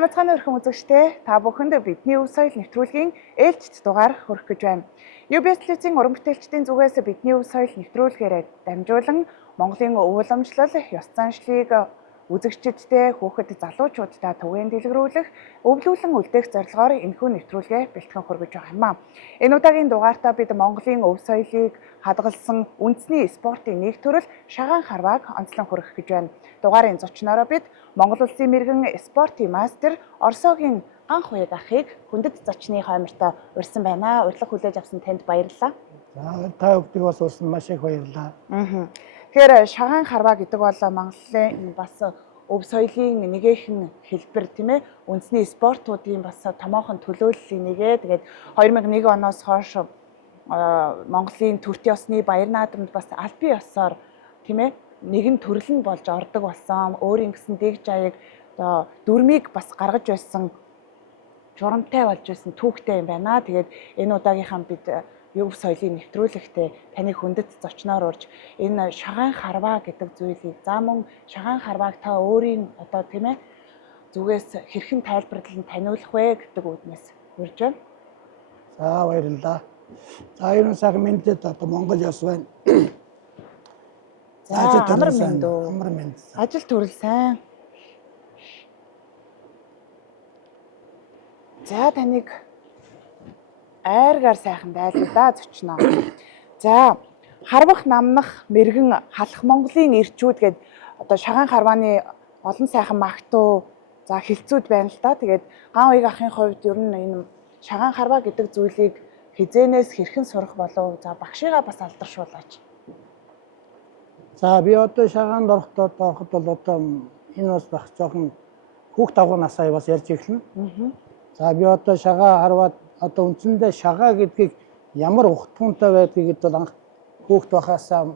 Сайн мэцхан өрхөн үзэгчдээ та бүхэнд бидний өв соёл нэвтрүүлгийн ээлжид дугаар хүргэх гэж байна. UBS телевизийн уран бүтээлчдийн зүгээс бидний өв соёл нэвтрүүлгээр дамжуулан Монголын өв уламжлал, ёс заншлыг үзэгчдтэй, хүүхэд залуучуудтай түгээн дэлгэрүүлэх, өвлүүлэн үлдээх зорилгоор энэхүү нэвтрүүлгээ бэлтгэн хүргэж байгаа юм аа. Энэ удаагийн дугаартаа бид Монголын өв соёлыг хадгалсан үндэсний спортын нэг төрөл шагаан харвааг онцлон хүргэх гэж байна. Дугаарын зочноороо бид Монгол улсын мэргэн спортын мастер Оросогийн Ганх Уяг ахыг хүндэт зочны хоймортой урьсан байна. Урилга хүлээж авсан танд баярлалаа. За та бүхэнд бас урьсан маш их баярлалаа. Тэгэхээр шагаан харваа гэдэг бол Монголын бас өв соёлын нэгэн хэлбэр тийм ээ. Үндэсний спортуудын бас томоохон төлөөллийн нэгээ. Тэгээд 2001 оноос хойш Монголын төртийн ёсны баяр наадамд бас албан ёсоор тийм ээ нэгэн төрөл нь болж ордог болсон. Өөрийн гэсэн дэг жаяг дүрмийг бас гаргаж байсан журамтай болж байсан түүхтэй юм байна. Тэгээд энэ удаагийнхаа бид өв соёлын нэвтрүүлэгтээ таны хүндэт зочноор урьж энэ шагаан харваа гэдэг зүйлийг за мөн шагаан харвааг та өөрийн одоо тийм ээ зүгээс хэрхэн тайлбарлан таниулах вэ гэдэг үүднээс урьж байна. За баярлалаа. За энэ сайхан мэдээд одоо Монгол ёс байна. За амар мэнд үү. Амар мэнд. Ажил төрөл сайн. За таныг айргаар сайхан дайлуулаа зочноо. За харвах намнах мэргэн халах Монголын ирчүүд гээд одоо шагаан харвааны олон сайхан магтуу за хэлцүүд байна л да. Тэгээд Ган Уяг ахын хувьд ер нь энэ шагаан харваа гэдэг зүйлийг хизээнээс хэрхэн сурах болов? За багшигаа бас алдаршуулаач. За би одоо шагаанд ороход бол одоо энэ бас баг жоохон хүүхд давгуу насаа бас ярьж эхэлнэ. За би одоо шагаа харваад одоо үндсэндээ шагаа гэдгийг ямар ухтгунтай байдгийг бол анх хүүхд байхасаа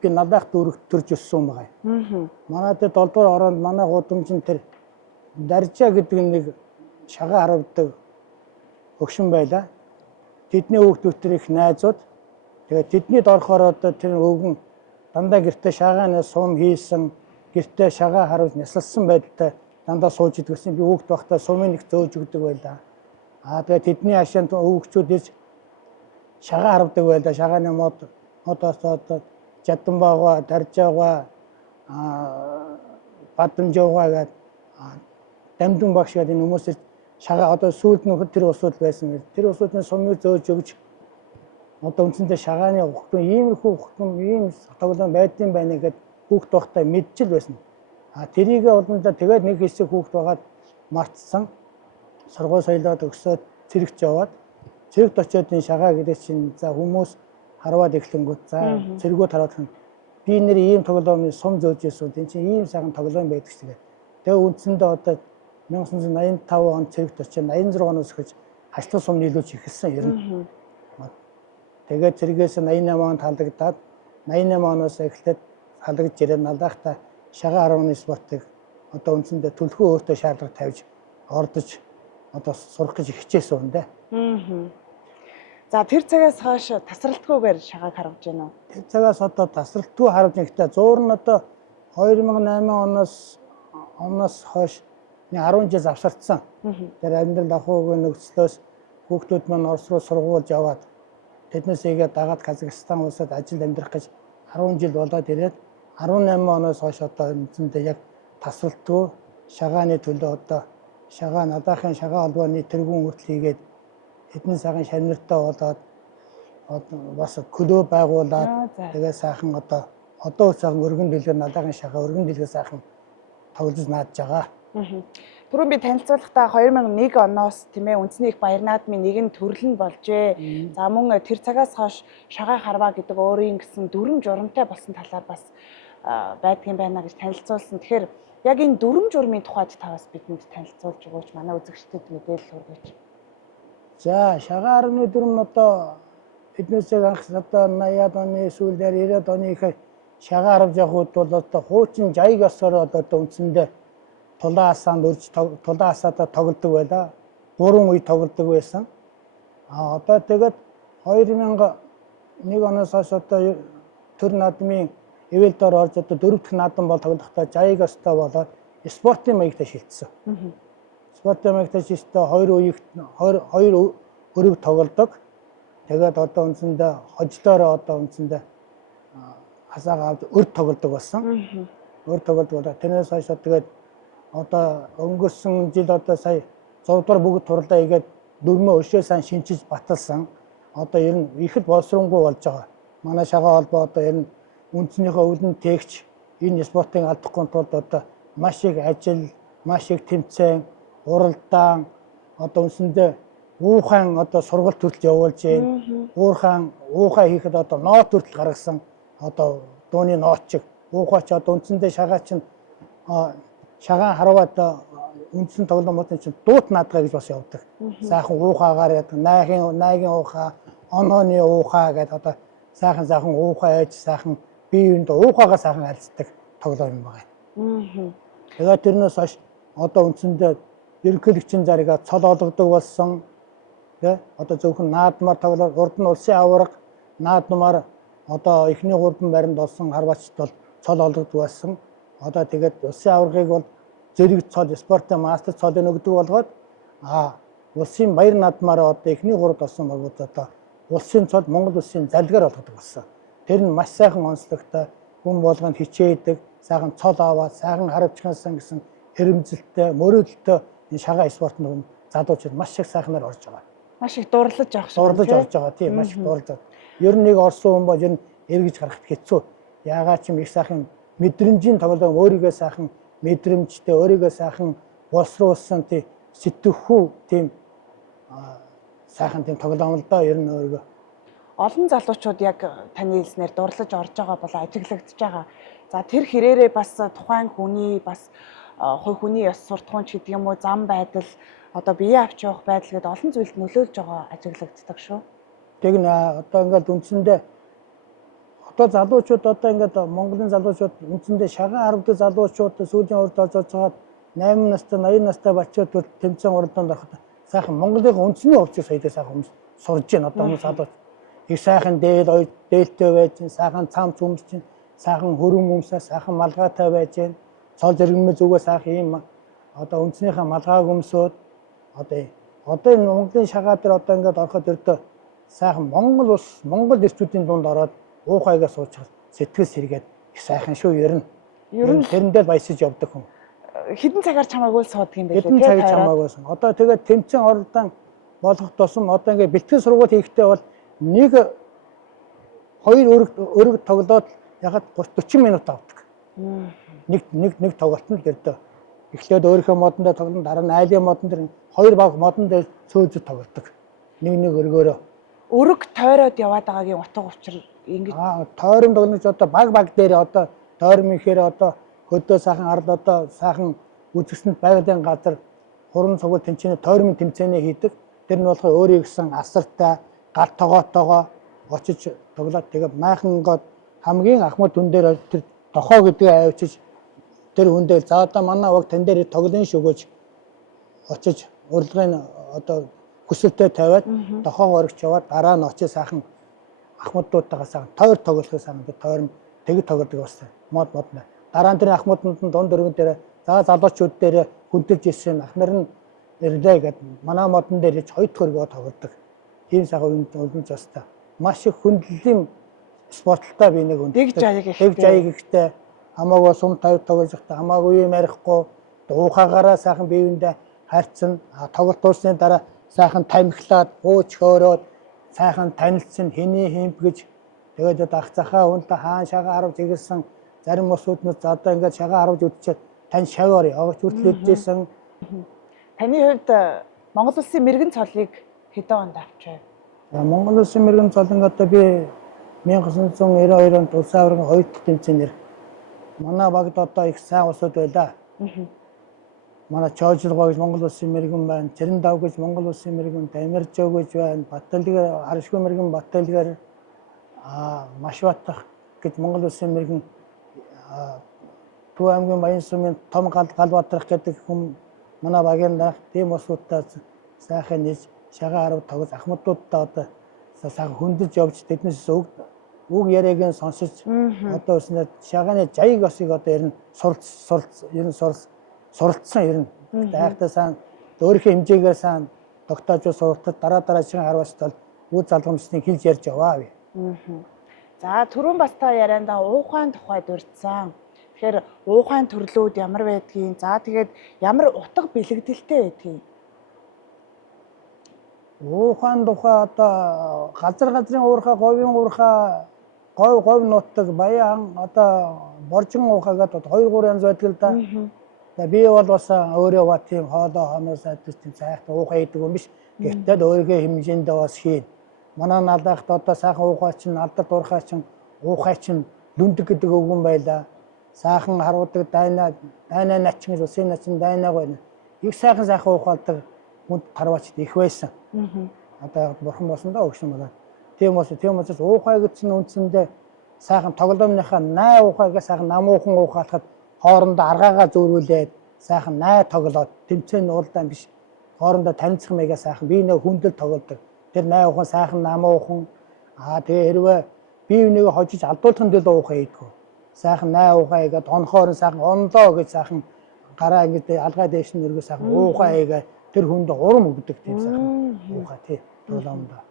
би надад төрж өссөн байгаа юм. Манай дээр 7 дугаар ороонд манай гудамжинд тэр даржаа гэдэг нэг шагаа харвдаг өгшин байлаа. Тэдний хүүхдүүд их найзууд. Тэгээд тэднийд орохоор одоо тэр өвгөн дандаа гэртээ шагааны сум хийсэн, гэртээ шагаа харуулж нясалсан байдалтай дандаа сууж идэгсэн. Би хүүхд байхдаа сумын их зөөж өгдөг байлаа. Тэгээд тэдний хашаанд өвгчүүд ирж шагаа харвдаг байлаа. Шагааны модоос одоо жаданбаага, даржаагаа, бадамжаагаа гэдэг дамдун багш гэдэг энэ хүмүүс шагаа одоо сүүлд нөхөд тэр усуд байсан. Тэр усуудын сумыг зөөж өгч одоо үндсэндээ шагааны ухтун иймэрхүү ухтун ийм тоглоом байдсан байна гэд хүүхд байхдаа мэдчил байсан. Тэрийг олондоо тэгээд нэг хэсэг хүүхд байгаад мартсан. Сургууль соёлоод өгсөөд цэрэгт яваад цэрэгт очиод энэ шагаа гэдэг чинь за хүмүүс харваад эхлэнгүүт за цэргүүд хараад би нэр ийм тоглоомын сум зөөж ирсэн. Энд чинь ийм сайхан тоглоом байдаг ч тэгээд. Тэгээд үндсэндээ одоо 1985 онд цэрэгт очиж 86 оноос эхэлж хашлах сум нийлүүлж эхэлсэн ер нь. Тэгээд цэргээс 88 онд халагдаад 88 оноос эхлээд халагдж ирээд надайхта шагаа харваны спортыг одоо үндсэндээ төлхөө өөртөө шаардлага тавьж ордож одоо сурах гэж хичээсэн юм да. За тэр цагаас хойш тасралтгүйгээр шагааг харваж байна уу? Тэр цагаас одоо тасралтгүй харваж ихтэй зуур нь одоо 2008 оноос хойш 10 жил завсардсан. Тэр амьдрал ахуйн нөхцлөөс хүүхдүүд маань Орос руу сургуульд яваад тэднээс игээд дагаад Казахстан улсад ажил амьдрах гэж 10 жил болоод ирээд 18 оноос хойш одоо эндээ яг тасралтгүй шагааны төлөө одоо шагаа надахын шагаа албаны тэргүүн хүртэл хийгээд эдний сайхан шавнартай болоод бас клуб байгуулад тэгээ сайхан одоо сайхан өргөн дэлгэр надахын шагаа өргөн дэлгэр сайхан тоглож наадж байгаа. Түрүүн би танилцуулахдаа 2001 оноос тийм ээ үндэсний их баяр наадмын нэгэн төрөл нь болжээ. За мөн тэр цагаас хойш шагаа харваа гэдэг өөрийн гэсэн дүрм журамтай болсон талаар бас байдгийн байна гэж танилцуулсан. Тэгэхээр яг энэ дүрм журмын тухайд та бас бидэнд танилцуулж өгөөч манай үзэгчдэд мэдээлэл хүргэж. За шагаа харваны дүрм одоо биднээс анх одоо 80-аад оны сүүлдээр 90-аад оны их шагаа харвж явахуд бол одоо хуучин жаяг ёсоор одоо үндсэндээ тулаан асаанд урьж тулаан асаадаа тоглодог байлаа. 3 үе тоглодог байсан. Одоо тэгээд 2001 оноос хойш одоо төр наадмын эвэлдээр орж одоо 4 дахь наадам бол тоглохдоо жаяг ёстой болоод спортын маягтай шилжсэн. спортын магистрчистээ 2 өрөг тоглодог. Тэгээд одоо үндсэндээ хожлоороо одоо үндсэндээ хасаага авч өр тоглодог болсон. Өр тоглодог. Тэрнээс хойш тэгээд одоо өнгөрсөн жил одоо сая 6 дугаар бүгд турлаа игээд дөрмөө өшөө сайн шинчиж баталсан. Одоо ер нь ихэд боловсронгуй болж байгаа. Манай шагаа холбоо одоо ер нь үндснийхөө өвлөн тээгч энэ спортын алдахгүй тулд одоо маш их ажил, маш их тэмцээн, уралдаан одоо үндсэндээ уухайн одоо сургалт хүртэл явуулж байна. Уухай хийхэд одоо ноот хүртэл гаргасан. Одоо дууны ноот чиг уухайч одоо үндсэндээ шагаа чинь шагаан харваад үндсэн тоглоомын чинь дуут наадгаа гэж бас явдаг. Сайхан уухаагаар яадаг. Найгийн уухаа, онооны уухаа гэдэг одоо сайхан уухай ээж сайхан бие биендээ уухаагаа сайхан харилцдаг тоглоом юм байна. Тэгээд тэрнээс хойш одоо үндсэндээ ерөнхийлөгчийн заригаа цол олгодог болсон. Тэ одоо зөвхөн наадмаар тоглоод урд нь улсын аварга наадмаар одоо эхний гурван баримт олсон харвачд бол цол олгодог болсон. Одоо тэгээд улсын аваргыг бол зэрэг цол спортын мастер цолыг өгдөг болгоод улсын баяр наадмаар одоо эхний гуравд олсон багууд одоо улсын цол Монгол улсын залгаар олгодог болсон. Тэр нь маш сайхан онцлогтой хүн болгонд хичээдэг, сайхан цол аваад, сайхан харавчгансан гэсэн хэрэмзэлтэй, мөрөөдөлтөй энэ шагаа спортын залуучууд маш их сайхнаар орж байгаа. Маш их дурлаж авах шиг. Дурлаж орж байгаа тийм маш их дурлаж. Ер нь нэг орсон хүн бол ер нь эргэж гарахт хэцүү. Яагаад ч юм их сайхан мэдрэмжийн тоглоом өөрийгөө сайхан мэдрэмжтэй, өөрийгөө сайхан боловсруулсан тийм сэтгэхүй тийм сайхан тийм тоглоом л доо ер нь өөрийгөө. Олон залуучууд яг таны хэлснээр дурлаж орж байгаа бол ажиглагдж байгаа. За тэр хэрээрээ бас тухайн хүний бас хувь хүний ёс суртахуунч гэдэг юм уу, зам байдал, одоо бие авч явах байдал гэдэг олон зүйлд нөлөөлж байгаа ажиглагддаг шүү. Тэг н одоо ингээд үндсэндээ одоо залуучууд одоо ингээд Монголын залуучууд үндсэндээ шагаан 10 дэх залуучууд сүүлийн урд орж байгаа 8 настай 80 настай бачууд тэмцээн уралдаанд ороход сайхан Монголын үндэсний хувьчиг соёлыг сайхан хүмүүс сурж байна. Одоо хүмүүс залууч их сайхан дээлтэй байж, сайхан цам цөмс чинь, сайхан хөрөн өмсөө, сайхан малгайтай байж, цол зэрэгмээ зүгөө сайхан ийм одоо үндснийхээ малгайг өмсөөд одоо энэ Монголын шагаа дээр одоо ингээд ороход өртөө сайхан Монгол улс, Монгол эрчүүдийн дунд ороод уухайгаа суучихад сэтгэл сэргээд их сайхан шүү ер нь. Ер нь тэрэндээ баясаж явдаг хүн. Хэдэн цагаар чамаагүй суудаг юм бэ? Хэдэн цагаар чамаагүйсэн. Одоо тэгээд тэмцээн оролдоон болгох тусам одоо ингээд бэлтгэл сургууль хийхдээ бол нэг 2 өрөг тоглоод ягаад 30-40 минут авдаг. Нэг тоглолтод гэрдээ эхлээд өөрийнхөө модондоо тоглоно, дараа нь айлын модон дээр 2 баг модон дээр цөөзөд тоглодог. Нэг өргөөрөө. Өрөг тойроод яваад байгаагийн утга учир ингэж тойрон тоглож одоо баг дээр одоо тойрмынхээр одоо хөдөө сайхан ард одоо сайхан үзэсгэлэнт байгалийн газар хуран цогц тэмцээний тойрмын тэмцээний хийдэг. Тэр нь болохоор өөрийн гэсэн асартай гал тогоотойгоо очиж тоглоод тэгээ майхангод хамгийн ахмад хүн дээр тэр тохоо гэдгээ авчиж тэр хүн дээр за одоо манай баг тань дээр тоглоно шүү гэж очиж урилгын одоо хүсэлтэд тавиад тохоогоо өргөж яваад дараа нь очиж сайхан ахмадуудтайгаа сайхан тойр тоглохыг сайхан тойрон тэг тоглодог болсон. Мод дараа нь тэр ахмадууд нь дунд дөрвөн дээр за залуучууд дээр хүндэлж ирсэн ахнар нь ирлээ гэд манай модон дээр ич 2 дахь өргөө тоглодог. Ийм сайхан үлдэн застаа. Маш их хүндлэлийн спортлтой би нэг дэг жаяг ихтэй хамаагүй сум тавь тоглож байхдаа хамаагүй юм ярихгүй уухаагаараа сайхан биеиндээ харьцсан тоглолт дуусны дараа сайхан тамхилаад ууч хөөрөөд сайхан танилцсан хэний химп гэж тэгээд ах захаа хүнтэй хаан шагаа харавж ирсэн зарим усууднууд за одоо ингээд шагаа харавж үдчихэд тань шаваар явж хүртэл иржсэн. Таны хувьд Монгол улсын мэрэгэн цолыг хэдэн онд авчив? Монгол улсын мэрэгэн цолын одоо би 1992 онд улсын аваргын 2 дахь тэмцээнээр манай багт одоо их сайн усуд байлаа. Манай Чоожлгоо гэж Монгол улсын мэрэгэн байна. Цэрэндав гэж Монгол улсын мэрэгэн, Дамиржоо гэж байна. Баталгаар Аршгүй мэрэгэн Баталгаар Машбатах гэж Монгол улсын мэрэгэн Төв аймгийн Баян сумын том Галбаатарх гэдэг хүн манай багийн дах тийм усуудтай сайхан нэж шагаа харав тогс ахмадуудтай одоо сайхан хөндөж явж тэднээс үг яриагийн сонсож одоо өснө шагааны жаяг осыг одоо ер нь суралцсан ер нь. Гайхалтай сайн өөрийнхөө хэмжээгээр сайн тогтоож суртал дараа шин харвас тал үе залгамжтыг хэлж ярьж яваа. За түрүүн бас та ярианда уухайн тухай дурдсан. Тэгэхээр уухайн төрлүүд ямар байдгийг, за тэгээд ямар утга бэлэгдэлтэй байдгийг. Уухайн тухай одоо газрын уурхай, говийн уурхай, говь нутаг, баян одоо боржин уухай гэдэг 2-3 янз байдаг л да. Тэгээ би бол бас өөрөө ба тийм хоолой хомоосаа тийм сайхан уухай идэг юм биш. Гэхдээ өөрийнхөө хэмжээндээ бас хийн. Манай наалдаахт одоо сайхан уухай чинь алдад уурхай чинь уухай чинь дүндэг гэдэг үг юм байла. Сайхан харуудаг дайна начин гэж усын начин дайнаг байна. Их сайхан уухайдаг хүнд тарвачд их байсан. Одоо бурхан болсондоо өгсөн байна. Тийм учраас уухай гэж чинь үндсэндээ сайхан тоглоомныхаа най уухайгаа сайхан намуухан уухайлахад хоорондоо аргаагаа зөөрүүлээд сайхан най тоглоод тэмцээн уулдаан биш. Хоорондоо танилцах мэйгээ сайхан би нэг хүндэл тоглодог. Тэр най ухан сайхан намуухан тэгээ хэрвээ бие бинийгээ хожиж алдуулахын төлөө уухай идэггүй. Сайхан най уухай игээд онхоор сайхан онлоо гэж сайхан гараа ингэж алгаа дээш нь өргөө сайхан уухай игээд тэр хүнд урам өгдөг тийм сайхан уухай тий тоглоомдоо.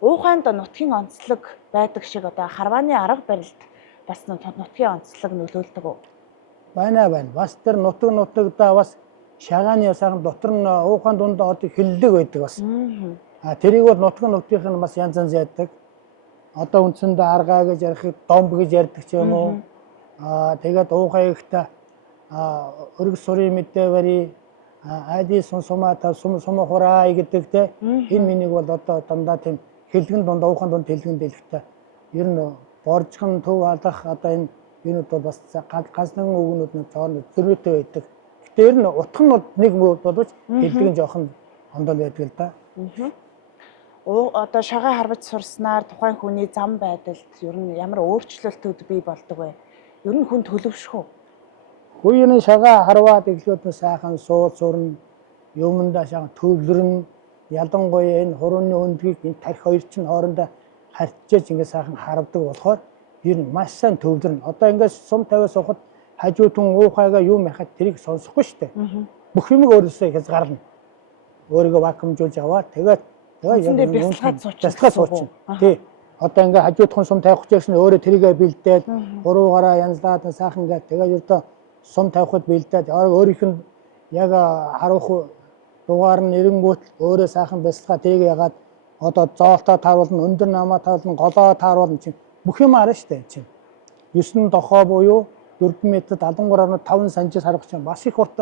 Уухайнд нутгийн онцлог байдаг шиг одоо харвааны арга барилд бас нутгийн онцлог нөлөөлдөг үү? Байна. Бас тэр нутагдаа бас шагааны сайхан дотор нь уухайн дундаа одоо хиллэг байдаг бас. Тэрийг бол нутгийнх нь бас янз яадаг. Одоо үндсэндээ аргаа гэж ярих, домб гэж ярьдаг ч юм уу. Тэгээд уухай ихтэй өрг сурын мэдээ бари айди сумата сума хураа гэдэг те энэ минийг бол одоо дандаа тийм хэлгэн дунд уухайн дунд хэлгэн дэлгэхтэй. Ер нь боржхон төв алах одоо энэ юунууд бол бас ганцхан өгнүүд нь цаана зөрүүтэй байдаг. Гэтэ ер нь утга нь нэг боловч хэлгэн жоохон ондол байдаг л да. Одоо шагаа харваж сурснаар тухайн хүний зам байдалд ер нь ямар өөрчлөлтүүд бий болдог вэ? Ер нь хүн төлөвшөх үү? Хүйний шагаа харваад эхлээд сайхан суул сурна, юмдаа сайхан төвлөрнө. Ялангуяа энэ хурууны өндгийг энэ тарих хоёр чинь хоорондоо харьцаж ингээд сайхан харавдаг болохоор ер нь маш сайн төвлөрнө. Одоо ингээд сум тавиас ухад хажуутун уухайгаа юм яхад тэрийг сонсохгүй шүү дээ. Бүх юм өөрөөсөө хязгаарлана. Өөрийгөө вакуумжуулж аваад тэгээд бясалгаад суучих. Тий. Одоо ингээд хажуутхан сум тавих гэсэн өөрөө тэрийгээ бэлдээд гуруугаараа янзлаад сайхан ингээд тэгээд ердөө сум тавихад бэлдээд өөрийнх нь яг харуулах дугаар нь эренгүүт өөрөө сайхан бясалгаа тэрийг ягаад одоо зоолтоо тааруулна, өндөр намаа тааруулна, голоо тааруулна чинь бүх юм арна штэ чинь. 9 дохоо буюу 4 метрт 73.5 см харах чинь бас их урт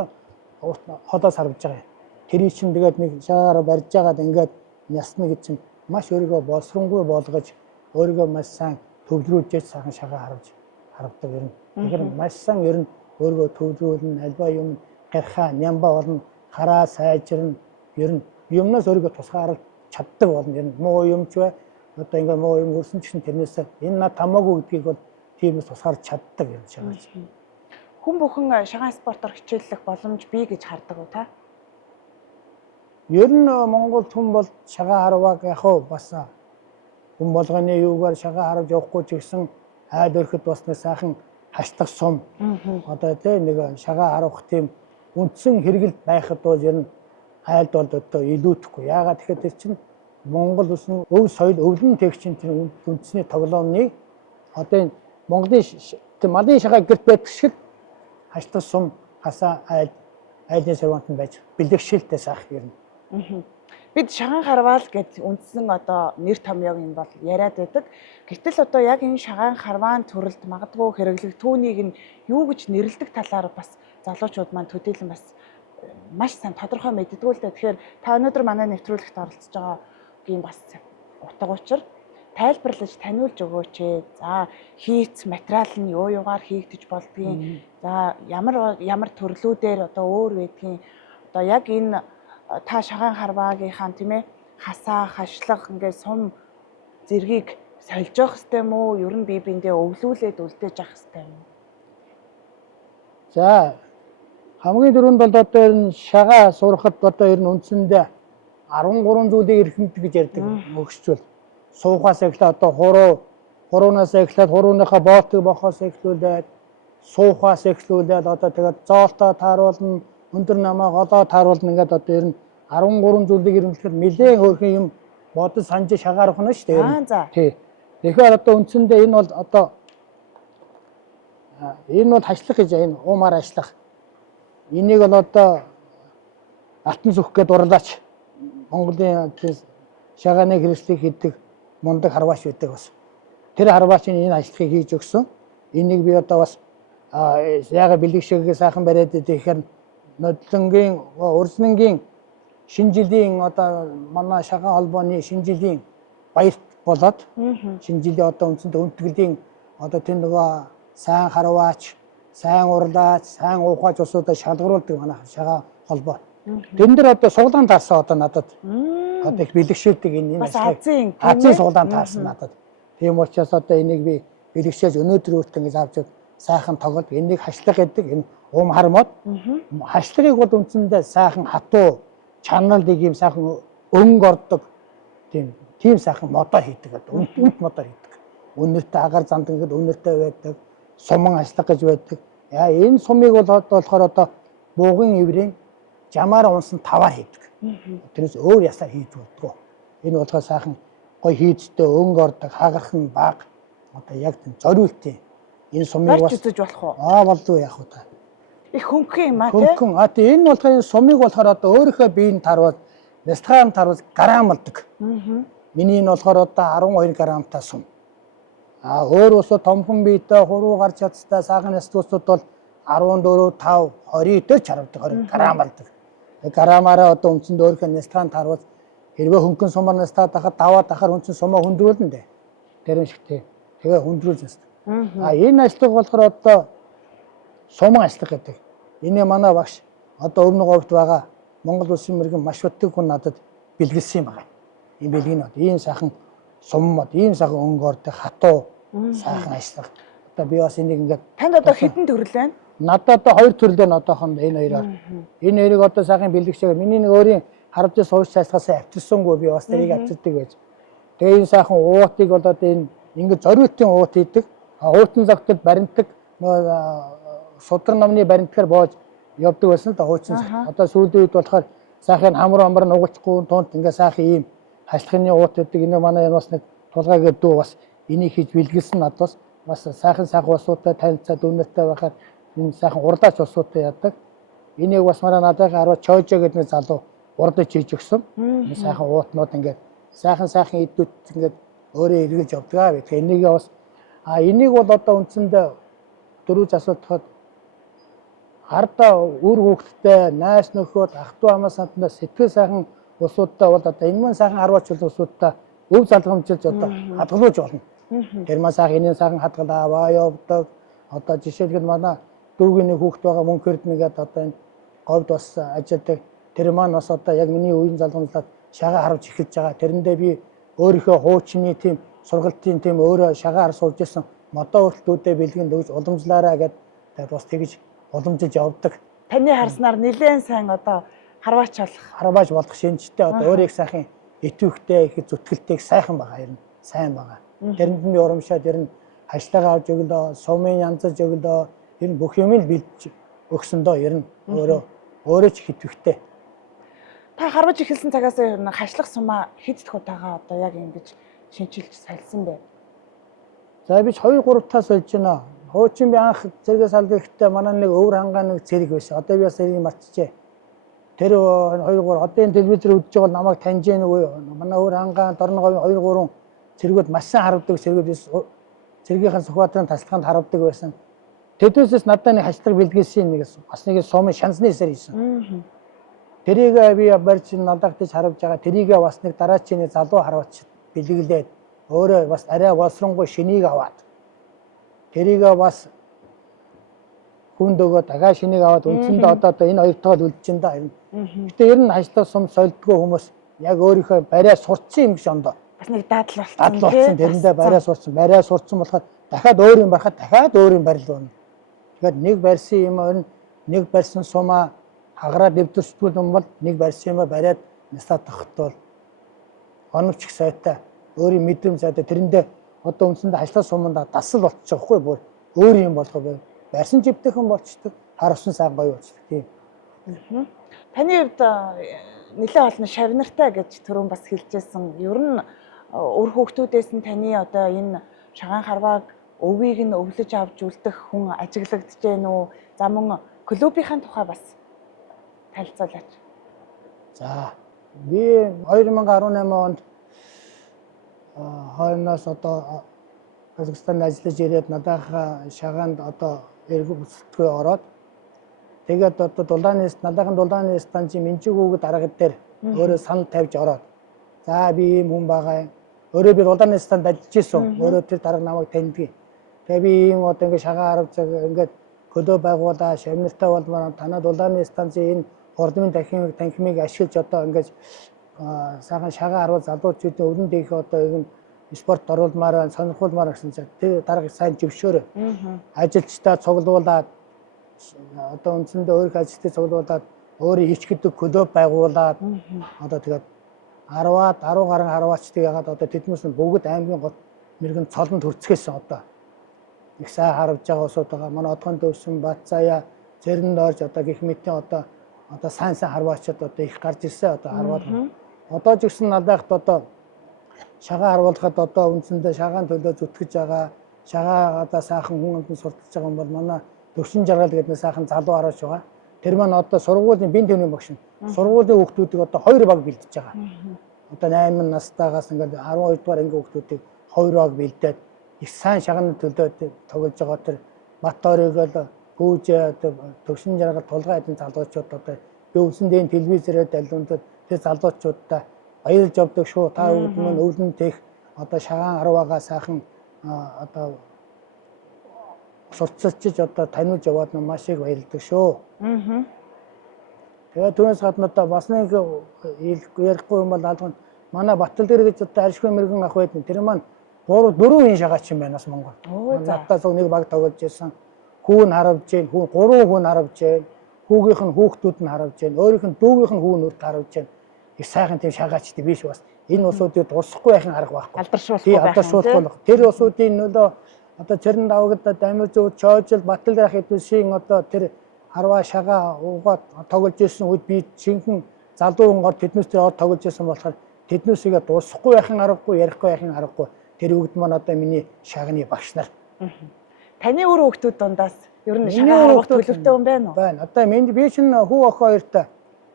ходоос харагдж байгаа юм. Тэрий чинь тэгээд нэг шаагаараа барьж байгаад ингээд ясна гэж чинь маш өөрийгөө боловсронгүй болгож өөрийгөө маш сайн төвлөрүүлж сайхан шагаа харагдаг юм. Тэгэхээр маш сайн ер нь өөрийгөө төвлөрүүлнэ, альва юм гарахаа нямба болно, хараа сайжирна, ер нь юмнаас өөрийгөө тусгаарч чаддаг болно. Ер нь муу юмч бай. Одоо ингээд муу юм өрсөн чинь тэрнээс энэ над тамаагүй гэдгийг бол тиймээс тусгаарч чаддаг юм шагаач. Хүн бүхэн шагаан спортоор хичээллэх боломж бий гэж хардаг уу та? Ер нь Монгол хүн бол шагаа харваг яг бас хүн болгоны юугаар шагаа харавж явахгүй ч гэсэн айл өрхөд бас нэг сайхан хашлах сум. Одоо тийм нэг шагаа харавах тийм үндсэн хэрэгэл байхад бол ер нь айлд бол одоо илүүдэхгүй. Яагаад тэгэхээр тэр чинь Монгол улсын өв соёл өвлөн тэгчин тэр үндэсний тоглоомны одоо энэ Монголын малын шагаа гэрт байдаг шиг хашлах сум хасаа айлын сервант нь байж бэлэгшээлтэй сайх ер нь. Бид шагаан харваал гэж үндсэн одоо нэр томьёог юм бол яриад байдаг. Гэтэл одоо яг энэ шагаан харваан төрөлд магадгүй хэрэглэх түүнийг нь юу гэж нэрлэдэг талаар бас залуучууд маань төдийлөн бас маш сайн тодорхой мэддэггүй л дээ. Тэгэхээр та өнөөдөр манай нэвтрүүлэгт оролцож байгаа юм бас утга учир тайлбарлаж таниулж өгөөч. За хийц материал нь юугаар хийгдэж болдгийг. За ямар төрлүүдээр одоо өөр байдгийг. Одоо яг энэ та шагаан харваагийнхаа тийм ээ хасаа хашлах ингээд сум зэргийг сольж явах хэрэгтэй юм уу? Ер нь бие биендээ өвлүүлээд үлдээж явах хэрэгтэй юм. За хамгийн дөрөнд бол одоо энэ шагаа сурахад одоо ер нь үндсэндээ 13 зүйлийг эрхэмдэг гэж ярьдаг мөгсчүүл. Суухаас эхлээд одоо хуруунаасаа эхлээд хурууныхаа боотыг бохоос эхлүүлээд суухаас эхлүүлээд одоо тэгээд зоолтоо тааруулна, өндөр намаа голоо тааруулна ингээд одоо ер нь 13 зүйлийг ирэмтлэхэд нэлээд хөөрхөн юм бодож санаж шагаар ухна шүү дээ. Аа за. Тий. Тэгэхээр одоо үндсэндээ энэ бол одоо энэ бол хашлах гэж энэ уумаар ажиллах. Энийг бол одоо алтан сүх гэдээ дурлаач Монголын шагааны хэрэгслийг хийдэг мундаг харваач байдаг бас. Тэр харваачийн энэ ажлыг хийж өгсөн. Энийг би одоо бас яага бэлэгшээгээ сайхан бариад идэхээр нодлонгийн урсангийн шинэ жилийн одоо манай шагаан холбооны шинэ жилийн баярт болоод шинэ жилийн одоо үндсэндээ өнтгөлийн одоо тэр нөгөө сайн харваач, сайн урлаач, сайн уухаач усуудаа шалгаруулдаг манай шагаан холбоо. Тэн дээр одоо суглаан таарсан одоо надад одоо их бэлэгшүүлдэг энэ Азийн суглаан таарсан надад. Тийм учраас одоо энийг би бэлэгшээж өнөөдөр үрт ингэж авч сайхан тоглоод энийг хашлах гэдэг энэ ум хармоод хашлагыг бол үндсэндээ сайхан хатуу чанал нэг юм сайхан өнгө ордог тийм сайхан модоо хийдэг одоо үнт модоо хийдэг. Үнэртэй агаар занд ингээд үнэртэй байдаг, суман хашлах гэж байдаг. Яа энэ сумыг бол болохоор одоо буугын иврийн жамаар унсан таваар хийдэг. Тэрээс өөр ясаар хийж болдгоо. Энэ болохоор сайхан гой хийцтэй өнгө ордог хагархан баг одоо яг тийм зориултын энэ сумыг бас үзэж болох уу? Болдгоо яах вэ та. Их хөнгөн юм аа тийм. Хөнгөн. Энэ болохоор энэ сумыг болохоор одоо өөрийнхөө биеийн тарвал Нестгаан тарвал грамалдаг. Миний энэ болохоор одоо 12 грамтай сум. Өөр усууд томхон биетэй хуруу гарч чадстай саахан эстусууд бол 14, 5, 20 дээр чарвдаг 20 грам алдаг. Грамаараа одоо үндсэнд өөрийнхөө Нестгаан тарвал хэрвээ хөнгөн сумаар Нестгаан дахад даваа дахаар үндсэн сумаа хөндрүүлнэ дээ. Тэр шигтэй. Тэгээ хөндрүүлж байна. Энэ ажлыг болохоор одоо суман ажлах гэдэг. Энэ манай багш одоо өмнө говьд байгаа Монгол улсын мэрэгэн маш утдаг хүн надад бэлгэлсэн юм байна. Энэ бэлгийн одоо ийм сайхан суммод ийм сайхан өнгө ордог хатуу сайхан ажиллах. Одоо би бас энийг ингээд танд одоо хэдэн төрөл байна? Надад одоо 2 төрөл байна одоохондоо энэ хоёроор. Энэ хоёрыг одоо сайхан бэлгшээ. Миний нэг өөрийн харж сууж цайсгаас авчирсангүй би бас тэрийг авчирдаг байж. Тэгээ энэ сайхан уутыг бол одоо энэ ингээд зориултын уут хийдэг. Уутан загтад баримтдаг судар номны баримтгаар боож явдаг байсан л да хуучин. Одоо сүүлийн үед болохоор сайхан хамар амар нугалчихгүй тунд ингээд сайхан ийм хашлахны уут гэдэг. Энэ манай бас нэг тулгай гэдэг бас энийг хийж бэлгэлсэн надад бас сайхан усуудтай танилцаад үнэртэй байхад энэ сайхан урлаач усуудтай яадаг. Энийг бас манай надад 10 чойжо гэдэг нэг залуу урдаж хийж өгсөн. Энэ сайхан уутнууд ингээд сайхан идүүд ингээд өөрөө эргэлж явдаг. Тэгэхээр энийг бас энийг бол одоо үндсэндээ дөрөв асуултад хардаа үр хөвгттэй найс нөхөд ах トゥ амаа сантнаа сэтгэл сайхан усуудтай бол одоо энэ мань сайхан 10 усуудтай өв залгамжилж одоо хадгалуулж болно. Тэр мань сайхан энэ сайхан хадгалаа явдаг. Одоо жишээлбэл манай дүүгийн нэг хүүхэд байгаа мөнхөрд нэгээд одоо энэ говьд бас ажилладаг. Тэр маань бас одоо яг миний үеийн залгамжлаад шагаа харж эхэлж байгаа. Тэрэндээ би өөрийнхөө хуучны тийм сургалтын тийм өөрөө шагаар суулж исэн модоо хүртэлтүүдээ бэлгэн дөгж уламжлаараа гэдэг бас тэгж уламжилж явдаг. Таны харснаар нэлээд сайн одоо харваач болох шинжтэй одоо өөрийг сайхан итвэхтэй их зүтгэлтэй сайхан байгаа юм сайн байгаа. Тэрэнд нь урамшаад ер нь хашлагаа авч өглөө сумын янзаж өглөө ер нь бүх юм л бэлдэж өгсөндөө ер нь өөрөө ч хитвэхтэй. Та харваж эхэлсэн цагаас ер нь хашлах сумаа хэд их удаага одоо яг ингэж шинжилж салсан бэ? За би 2-3 таас болж байна. Хуучин би анх зэрэг салбарт манай нэг өвөр хангаан нэг цэрэг байсан. Одоо би бас тэрийг мартчихжээ. Тэр 2-3 одоо энэ телевизээр үзэж байгаа намайг таньж гэнэ үгүй. Манай өвөр хангаан Дорноговын 2-3 цэргүүд маш сайн харагддаг цэргүүд цэргийнхаа Сүхбаатарын тасалгаанд харагддаг байсан. Тэднээс надад нэг хашлаг бэлгэлсэн нэг бас нэг сумын шансны эсээр хийсэн. Тэрийг би барьж надагтаж харавж байгаа. Тэрийг бас нэг дараачийн залуу харваач бэлгэлээд өөрөө бас арай болсронгуй шинийг аваад тэрийг бас хүнд өгөө дахиад шинийг аваад үндсэндээ одоо энэ хоёртойгоо үлдчихэн да. Гэтэ ер нь хашлах сум солидгүй хүмүүс яг өөрийнхөө бариа сурцсан юм шиг ондоо. Бас нэг дадал болсон. Тэрэндээ бариа сурцсан болохоор дахиад өөр юм барахад дахиад өөр юм барил байна. Тэгэхээр нэг барьсан юм нэг барьсан сумаа хагараад дэвтэрсдгүй юм бол нэг барьсан юм бариад настаа тахт бол оновч их сайтай өөрийн мэдрэмж сайтай тэрэндээ одоо үндсэндээ хашлах суманда дасал болчих жоохгүй бүр өөр юм болгоо барьсан живтэйхэн болчдөг харвсан сайн гоё болчдөг тийм. Таны хувьд нэлээд олон шавнартай гэж түрүүн бас хэлжсэн. Ер нь өр хүүхдүүдээс нь таны одоо энэ шагаан харвааг өвийг нь өвлөж авч үлдэх хүн ажиглагдж гэнэ үү? За мөн клубийнхаа тухай бас танилцуулаач. За би 2018 онд хойноос одоо Казахстанд ажиллаж ирээд надынхаа шагаанд одоо эргүү бүсэлтгүй ороод тэгээд одоо надынхаа дулааны станцын Менчиг хүүгэд арга дээр өөрөө санал тавьж ороод за би ийм хүн байгаа юм. Өөрөө би дулааны станд ажиллаж исэн. Өөрөө тэр дарга намайг таньдаг. Тэгээ би ийм одоо ингээд шагаа харж байгаа ингээд клуб байгуулаа шавнартай болмоор танаа дулааны станцын энэ ордмын танхимыг ашиглаж одоо ингээд сайхан шагаа харуул залуучуудын өрн дээх одоо ийм спорт оруулмаар байна, сонирхуулмаар гэсэн чинь тэр дарга сайн зөвшөөрөө. Ажилчдаа цуглуулад одоо үндсэндээ өөрийнхөө ажилчдыг цуглуулад өөрөө ичгэдэг клуб байгуулад одоо тэгээд 10 гаруй харваачдыг ягаад одоо тэднээс нь бүгд аймгийн гол мэрэгэн цолонд хүрцгээсэн одоо их сайн харж байгаа усуд байгаа. Манай одхон төвсөн Батцаяа Цэрэнд орж одоо гих мэтийн одоо сайн харваачд одоо их гарч ирсэн одоо харваад. Одоо ч гэсэн надад одоо шагаа харуулахад одоо үндсэндээ шагаан төлөө зүтгэж байгаа шагаа одоо сайхан хүн амтан сурталж байгаа юм бол манай төвшин жаргал гэдэг нэг сайхан залуу хараач байгаа. Тэр маань одоо сургуулийн бие төвний багш нь. Сургуулийн хүүхдүүдийг одоо 2 баг бэлдэж байгаа. Одоо 8 настайгаас ингээд 12 дугаар анги хүүхдүүдийг 2 баг бэлдээд их сайн шагааны төлөө тоглож байгаа тэр Баторыг л гүүж төвшин жаргал тулгай эдэн залуучууд одоо би өвсөндөө телевизээрээ далиундад тэр залуучуудаа баярлж явдаг шүү. Та бүгд минь өвлөн тех одоо шагаан харваагаа сайхан одоо сурталчилж одоо таниулж яваад маш их баярлдаг шүү. Тэгээд түүнээс гадна одоо бас нэг ярихгүй юм бол алган манай Баттал дээр гэж одоо аршгүй мэрэгэн ах байдаг. Тэр маань 4 шагаач юм байна бас Монгол. Надаас нэг баг тоглож байсан. Хүүн харавж जैन, 3 хүн харавж जैन. Хүүгийнх нь хүүхдүүд нь харавж जैन. Өөрийнх нь дүүгийнх нь хүүн үрд харавж जैन. Их сайхан тийм шагаачтай биш бас. Энэ усуудыг дуусахгүй байхын арга байхгүй. Алдаршуулахгүй. Тэр усуудын нөлөө одоо Цэрэнд давагд Дамир зөв Чоожил Баттал дээр хэдүүлшийн одоо тэр харваа шагаа уугаад тоглож ирсэн үед би шинхэн залуу хүн гол тэднээс тэр тоглож ирсэн болохоор тэднээсээ дуусахгүй байхын аргагүй, ярихгүй байхын аргагүй. Тэр хүүхд маань одоо миний шагны багш нар. Таны өр хүүхдүүд дундаас ер нь шагаа харуулах төлөвтэй хүн байна уу? Байна. Одоо би чинь хүү охин хоёртой.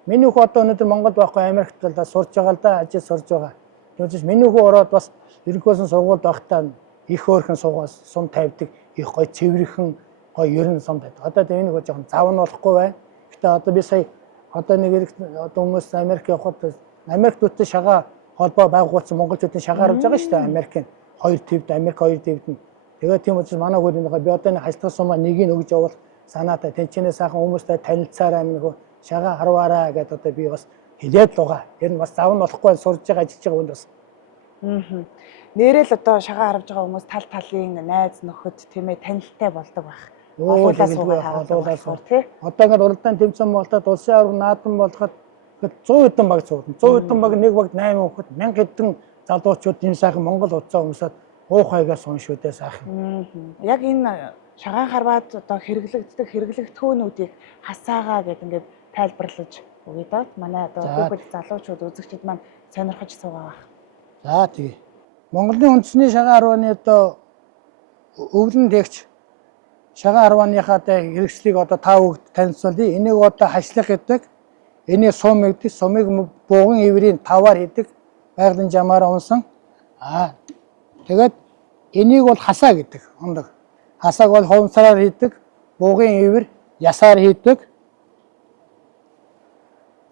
Миний хүү одоо өнөөдөр Монголд байхгүй Америкт л сурж байгаа л да, ажил сурж байгаа. Тэгвэл миний хүү ороод бас ерөнхийдөө сургуульд байхдаа их өөрхөн сум тавьдаг, их гоё цэвэрхэн гоё ерөн сум тавьдаг. Одоо энэ нэг жоохон завн болохгүй байна. Гэтэ одоо би сая одоо нэг одоо хүмүүс Америк явхад Америктуудтай шагаа холбоо байгуулсан монголчуудын шагаа харж байгаа шүү дээ. Америкийн 2 твд, Америк 2 твд нь. Тэгээд тийм учраас манай хүүд би одоо нэг хайлтгах сумаа нэгийг өгж явал санаатай тэнцэнэ сайхан хүмүүстэй танилцаарай минь шагаа харваараа гэдээ одоо би бас хэлээд л байгаа. Тэр нь бас завн болохгүй сурж байгаа ажиллаж байгаа хүнд бас. Нэрэл одоо шагаа харж байгаа хүмүүс тал талын найз нөхөд тийм ээ танилтай болдог байх. Олуулаа суугаад тий. Одоо ингээд уралдаан тэмцээн болоод улсын авраг наадам болоход 100 хэдэн баг цугна. 100 хэдэн баг нэг багт 8 хүүхэд 1000 хэдэн залуучууд энэ сайхан Монгол уцаа өмсөд уухайгаас уншгүй дээ сайхан. Яг энэ шагаан харваад одоо хэрэглэгдэхүүнүүдийг хасаагаа гэдэг ингээд тайлбарлаж өгье даа. Манай одоо хүүхэд залуучууд үзэгчид маань сонирхож суугаа байх. За тэгээ. Монголын үндэсний шагаан харвааны одоо өвлөн дэгч шагаан харвааныхаа хэрэгслийг одоо та бүгд танилцуулъя. Энийг одоо хашлах гэдэг. Энийг сум гэдэг. Сумыг бууган иврийн таваар хийдэг. Байгалийн жамаараа унсан. Тэгээд энийг бол хасаа гэдэг. Ондог. Хасааг бол хувцсараар хийдэг. Бууган ивэр ясаар хийдэг.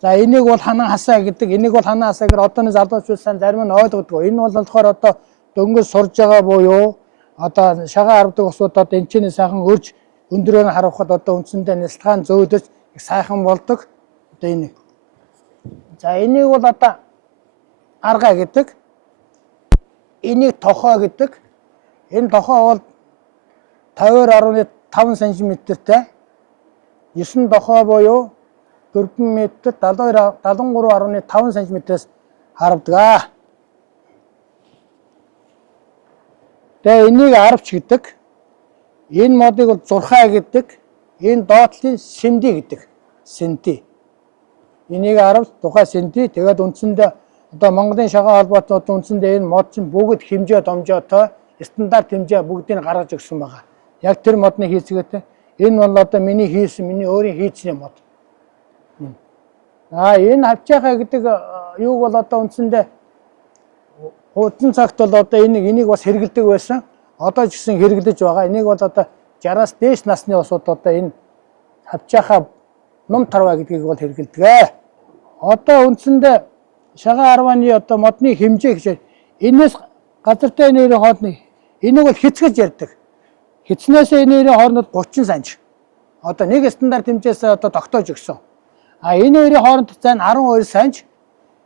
За энийг бол ханан хасаа гэдэг. Энийг бол ханан хасаа гэхээр одооны залуучууд сайн зарим нь ойлгодгоо. Энэ бол болохоор одоо дөнгөж сурж байгаа буюу одоо шагаа харвдаг усууд одоо энэчний сайхан өрж өндөрөөр нь харуулхад одоо үндсэндээ нэлтгаан зөөдөж их сайхан болдог. Одоо энийг. За энийг бол одоо арга гэдэг. Энийг тохоо гэдэг. Энэ тохоо бол 50.5 см-тэй 9 тохоо буюу 4 м 73.5 см-с харавдаг. Тэгээ энийг арвч гэдэг. Энэ модыг бол зурхай гэдэг. Энэ доотлын сэнди гэдэг. Сэнди. энийг 10 тухай сенти тэгээд үндсэндээ одоо Монголын шагаан холбоотой үндсэндээ энэ мод чинь бүгд хэмжээ домжоотой стандарт хэмжээ бүгдийг гаргаж өгсөн байгаа. Яг тэр модны хийцгээтэй энэ бол одоо миний хийсэн миний өөрийн хийцний мод. Энэ хавчаахаа гэдэг юуг бол одоо үндсэндээ хуучин цагт бол одоо энийг бас хэрэгэлдэг байсан. Одоо ч гэсэн хэрэглэж байгаа. Энийг бол одоо 60-аас дээш насны усуд одоо энэ хавчаахаа ном тарва гэдгийг бол хэрэгэлдэг. Одоо үндсэндээ шагаан арваны одоо модны хэмжээ гэж энэс газартай нэрийн хооронд энийг бол хэцгэж ярьдаг. Хэцнээс нэрийн хооронд 30 санж. Одоо нэг стандарт хэмжээс одоо тогтоож өгсөн. Энэ хоёрын хооронд зай нь 12 санж.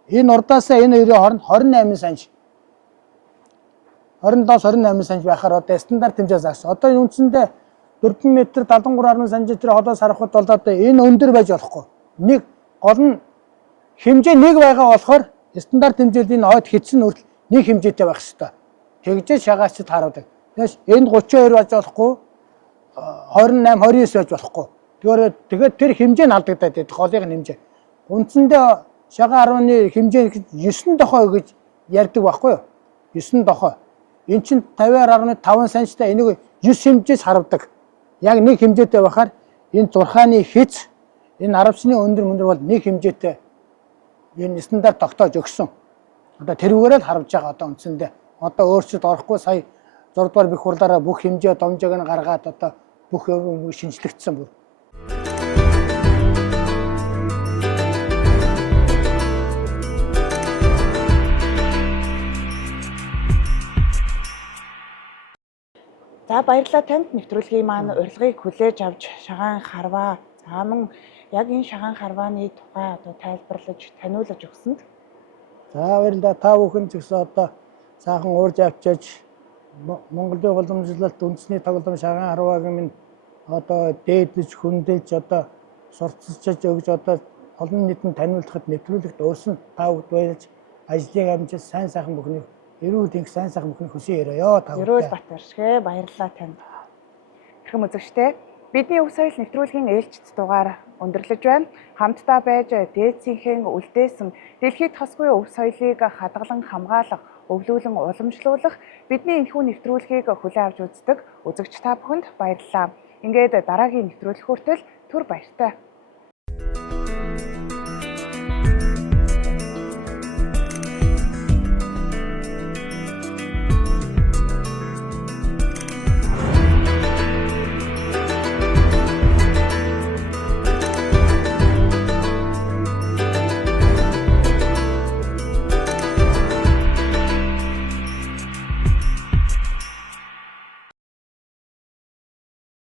Энэ урдаас энэ хоёрын хооронд 28 санж. 27-28 санж байхаар одоо стандарт хэмжээ заасан. Одоо энэ үндсэндээ 4 м 73 санж тэр холоос харахад бол одоо энэ өндөр байж болохгүй. Нэг гол нь хэмжээ нэг байгаа болохоор стандарт хэмжээд энэ хойд хэдсэн хүртэл нэг хэмжээтэй байх хэрэгтэй. Тэгжээ шагаач таардаг. Тэгээс энд 32 байж болохгүй 28 29 байж болохгүй. Тэгээд тэр хэмжээ нь алдагдаад байдаг голын хэмжээ. Үндсэндээ шагаан 10-ны хэмжээ 9 дохой гэж ярьдаг байхгүй юу? 9 дохой. Эн чинь 50.5 санчтай энийг 9 хэмжээс харавдаг. Яг нэг хэмжээтэй байхаар энэ зурхааны хэц энэ 10-ны өндөр бол нэг хэмжээтэй энэ стандарт тогтоож өгсөн. Одоо тэрүүгээрээ л харавж байгаа одоо үндсэндээ. Одоо өөрчлөлт орохгүй сая 6 дугаар бэх хурлаараа бүх хэмжээ домжоог нь гаргаад одоо бүх шинжлэгдсэн бүр. За баярлалаа танд нэвтрүүлгийн маань урилгыг хүлээж авч шагаан харваа. За мөн яг энэ шагаан харвааны тухай одоо тайлбарлаж таниулж өгсөнд. За баярлалаа та бүхэн ч гэсэн одоо сайхан уурж авчиж Монголын уламжлалт үндэсний тоглоом шагаан харвааг минь одоо дээдлэж хөндөж одоо сурталчилж өгж одоо олон нийтэнд таниулахад нэвтрүүлэгт өөрсөн та бүд баярлаж ажлыг амжилт сайн сайхан бүхнийг эрүүл их сайн сайхан бүхнийг хүсэн яриа та бүд. Эрүүл Батэршгэ баярлалаа танд. Хэрхэм үзэгчтэй бидний өв соёл нэвтрүүлгийн ээлжид дугаар өндөрлөж байна. Хамтдаа байж дээдсийнхээ үлдээсэн дэлхийд тосгүй өв соёлыг хадгалан хамгаалах, өвлүүлэн уламжлуулах бидний энэхүү нэвтрүүлгийг хүлээн авч үздэг үзэгч та бүхэнд баярлалаа. Ингээд дараагийн нэвтрүүлэг хүртэл түр баяртай.